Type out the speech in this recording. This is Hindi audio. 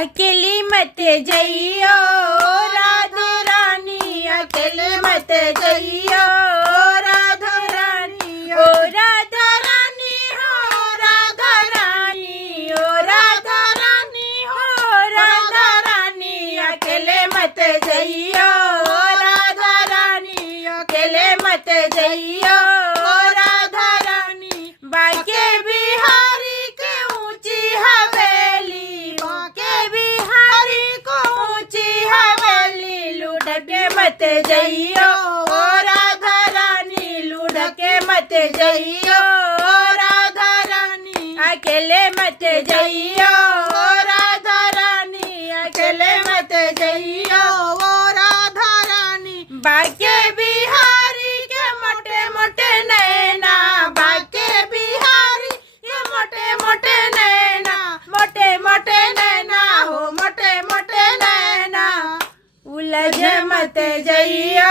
अकेली मत जइयो राधा रानी, अकेले मत जइयो राधा रानी, ओ राधा रानी हो राधा रानी, ओ राधा रानी हो राधा रानी, अकेले मत जइयो राधा रानी, अकेले मत जइयो राधा रानी। बाके बिहारी के ऊंची हवेली, बाके बिहारी को ऊंची हवेली, लूट के मत जइयो राधा रानी, लूट के मत जइयो राधा रानी, अकेले मत जइयो राधा रानी, अकेले मत जइयो राधा रानी। बाके बिहारी के मोटे मोटे नैना, बाके बिहारी के मोटे मोटे नैना, मोटे मोटे नैना हो मोटे मोटे नैना, उलझ मत जइयो